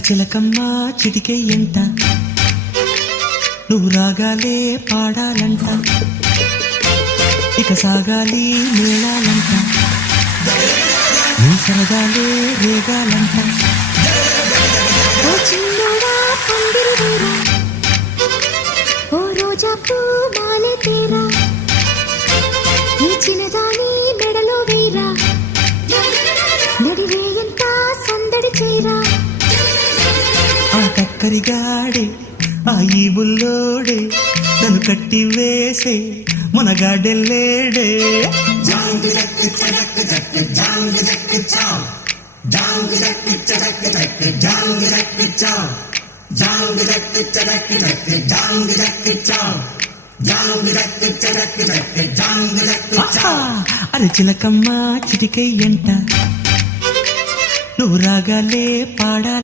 చిలకమ్మ చిటికే ఎంట నువ్వు రాగాలే పాడాలంట ఇక సాగాలి మేళాలంట నీ సరదాలే రేగాలంట ఓ చిన్నోడా పందిరి వేరా ఓ రోజా పూ మాలే తేరా ఈ చిన్నదాని మెడలో వేరా నడివే ఎంత సందడి చేరా ఆ కక్కరిగాడే ఆ ఈ బుల్లోడే నన్ను కట్టి వేసే మునగాడెల్లేడే అరే చిలకమ్మ చిటికై ఎంట నువ్వు రాగాలే పాడాలి.